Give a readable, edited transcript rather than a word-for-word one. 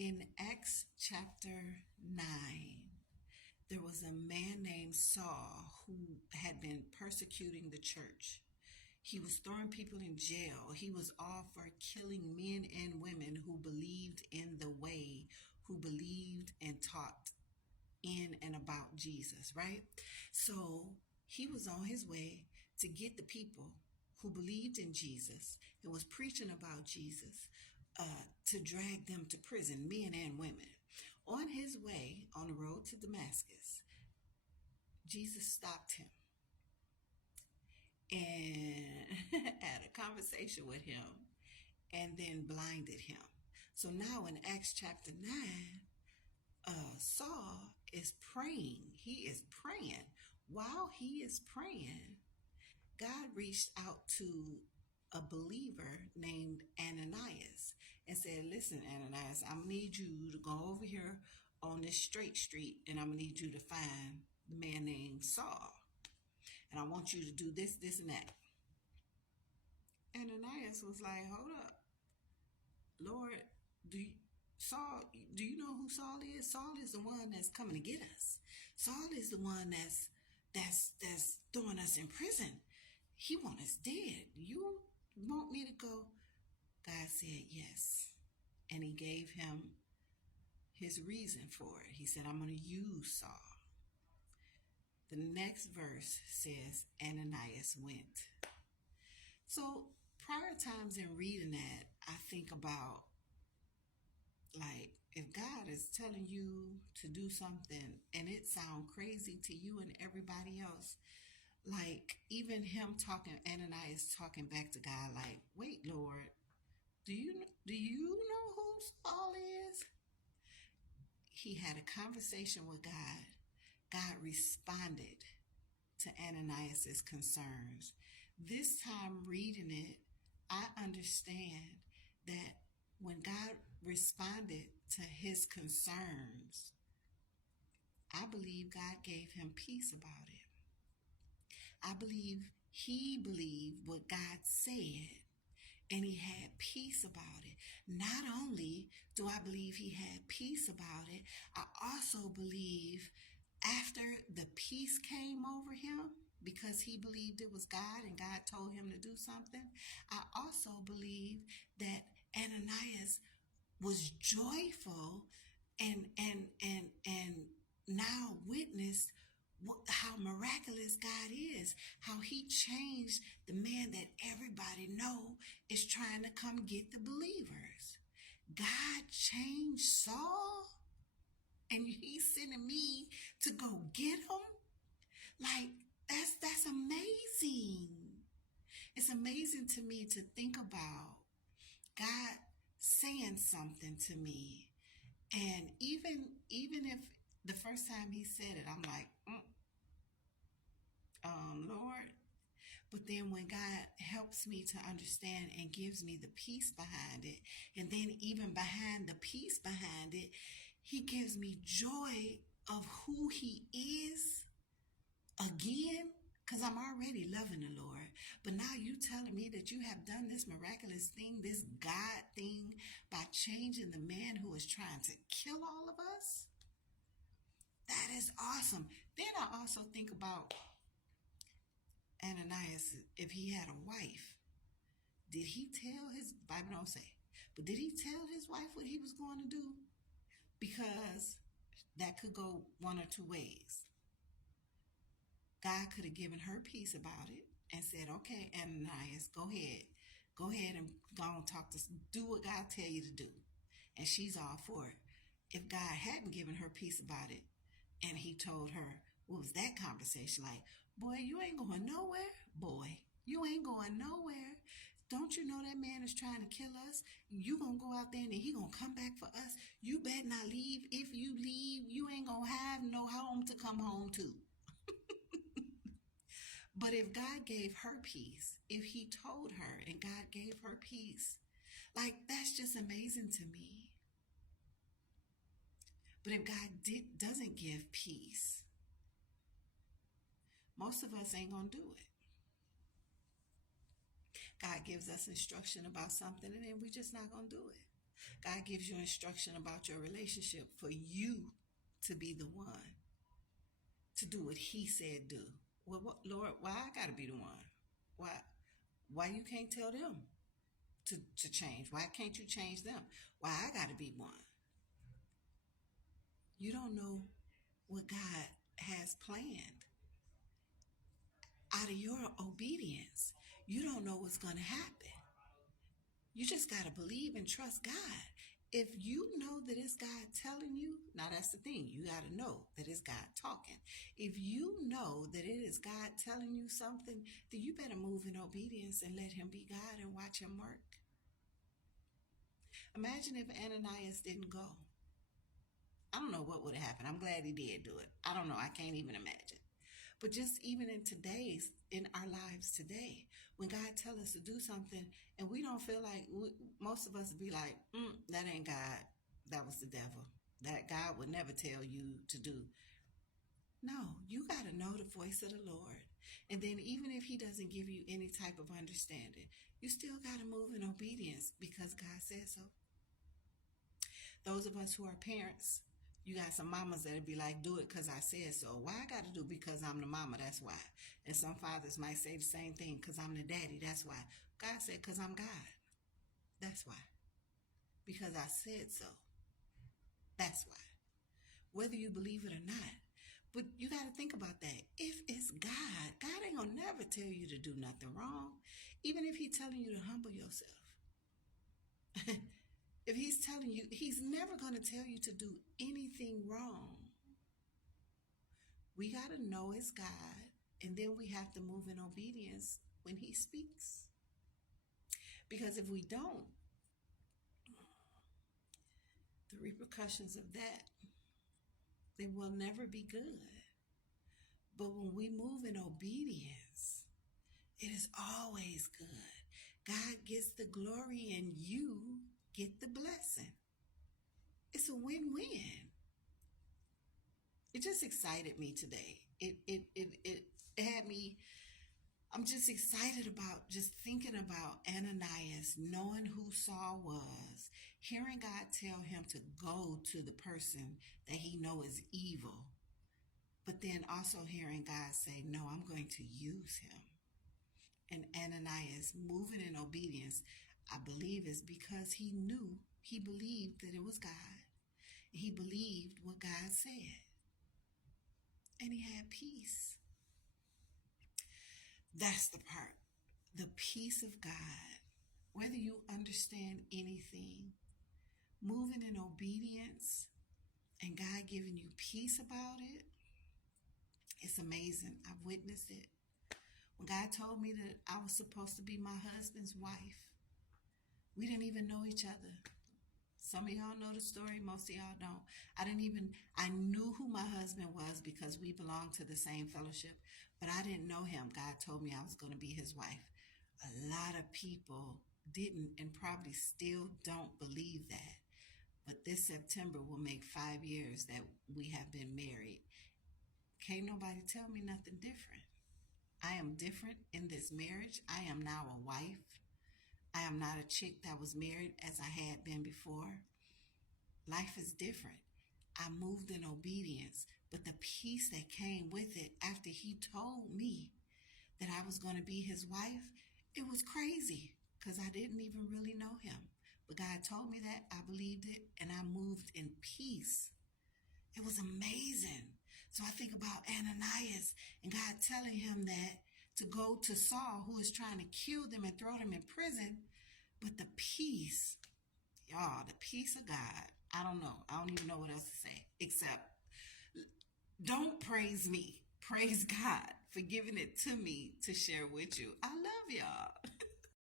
In Acts chapter 9, there was a man named Saul who had been persecuting the church. He was throwing people in jail. He was all for killing men and women who believed in the way, who believed and taught in and about Jesus, right? So he was on his way to get the people who believed in Jesus and was preaching about Jesus to drag them to prison, men and women. On his way on the road to Damascus, Jesus stopped him and had a conversation with him and then blinded him. So now in Acts chapter 9, Saul is praying. He is praying. While he is praying, God reached out to a believer named Ananias and said, listen, Ananias, I'm going to need you to go over here on this straight street and I'm going to need you to find the man named Saul. And I want you to do this, this, and that. Ananias was like, hold up. Lord, do you, Saul, do you know who Saul is? Saul is the one that's coming to get us. Saul is the one that's throwing us in prison. He wants us dead. You want me to go? God said yes. And he gave him his reason for it. He said, I'm going to use Saul. The next verse says, Ananias went. So prior times in reading that, I think about, like, if God is telling you to do something and it sounds crazy to you and everybody else, like even him talking, Ananias talking back to God, like, wait, Lord, do you know who Saul is? He had a conversation with God. God responded to Ananias's concerns. This time reading it, I understand that when God responded to his concerns, I believe God gave him peace about it. I believe he believed what God said and he had peace about it. Not only do I believe he had peace about it, I also believe after the peace came over him, because he believed it was God and God told him to do something, I also believe that Ananias was joyful and now witnessed how miraculous God is, how he changed the man that everybody know is trying to come get the believers. God changed Saul and he's sending me to go get him. Like, that's amazing. It's amazing to me to think about God saying something to me. And even if the first time he said it, I'm like, Lord. But then when God helps me to understand and gives me the peace behind it, and then even behind the peace behind it, he gives me joy of who he is again, because I'm already loving the Lord. But now you telling me that you have done this miraculous thing, this God thing, by changing the man who is trying to kill all of us? That is awesome. Then I also think about Ananias, if he had a wife, did he tell his, Bible don't say, but did he tell his wife what he was going to do? Because that could go one or two ways. God could have given her peace about it and said, okay, Ananias, go ahead and go and talk to, do what God tell you to do. And she's all for it. If God hadn't given her peace about it and he told her, what was that conversation like? Boy, you ain't going nowhere. Boy, you ain't going nowhere. Don't you know that man is trying to kill us? You gonna go out there and he gonna come back for us. You better not leave. If you leave, you ain't gonna have no home to come home to. But if God gave her peace, if he told her and God gave her peace, like, that's just amazing to me. But if God doesn't give peace, most of us ain't gonna do it. God gives us instruction about something and then we're just not gonna do it. God gives you instruction about your relationship for you to be the one to do what He said do. Well, Lord, why I got to be the one? Why? Why you can't tell them to change? Why can't you change them? Why I got to be one? You don't know what God has planned out of your obedience. You don't know what's going to happen. You just got to believe and trust God. If you know that it's God telling you, now that's the thing, you got to know that it's God talking. If you know that it is God telling you something, then you better move in obedience and let Him be God and watch Him work. Imagine if Ananias didn't go. I don't know what would have happened. I'm glad he did do it. I don't know. I can't even imagine. But just even in our lives today, when God tells us to do something and we don't feel like, most of us be like, that ain't God. That was the devil. That God would never tell you to do. No, you got to know the voice of the Lord. And then even if He doesn't give you any type of understanding, you still got to move in obedience because God said so. Those of us who are parents, you got some mamas that'll be like, do it because I said so. Why I got to do because I'm the mama, that's why. And some fathers might say the same thing, because I'm the daddy, that's why. God said, because I'm God. That's why. Because I said so. That's why. Whether you believe it or not. But you got to think about that. If it's God, God ain't going to never tell you to do nothing wrong. Even if He's telling you to humble yourself. If He's telling you, He's never going to tell you to do anything wrong. We got to know it's God, and then we have to move in obedience when He speaks. Because if we don't, the repercussions of that, they will never be good. But when we move in obedience, it is always good. God gets the glory and you get the blessing. It's a win-win. It just excited me today. It had me, I'm just excited about just thinking about Ananias, knowing who Saul was, hearing God tell him to go to the person that he know is evil, but then also hearing God say, no, I'm going to use him. And Ananias moving in obedience, I believe, is because he believed that it was God. He believed what God said. And he had peace. That's the part. The peace of God. Whether you understand anything, moving in obedience and God giving you peace about it, it's amazing. I've witnessed it. When God told me that I was supposed to be my husband's wife, we didn't even know each other. Some of y'all know the story, most of y'all don't. I knew who my husband was because we belonged to the same fellowship, but I didn't know him. God told me I was going to be his wife. A lot of people didn't and probably still don't believe that. But this September will make 5 years that we have been married. Can't nobody tell me nothing different. I am different in this marriage. I am now a wife. I am not a chick that was married as I had been before. Life is different. I moved in obedience, but the peace that came with it after he told me that I was going to be his wife, it was crazy because I didn't even really know him. But God told me that, I believed it, and I moved in peace. It was amazing. So I think about Ananias and God telling him that to go to Saul, who is trying to kill them and throw them in prison. But the peace, y'all, the peace of God, I don't know. I don't even know what else to say, except don't praise me. Praise God for giving it to me to share with you. I love y'all.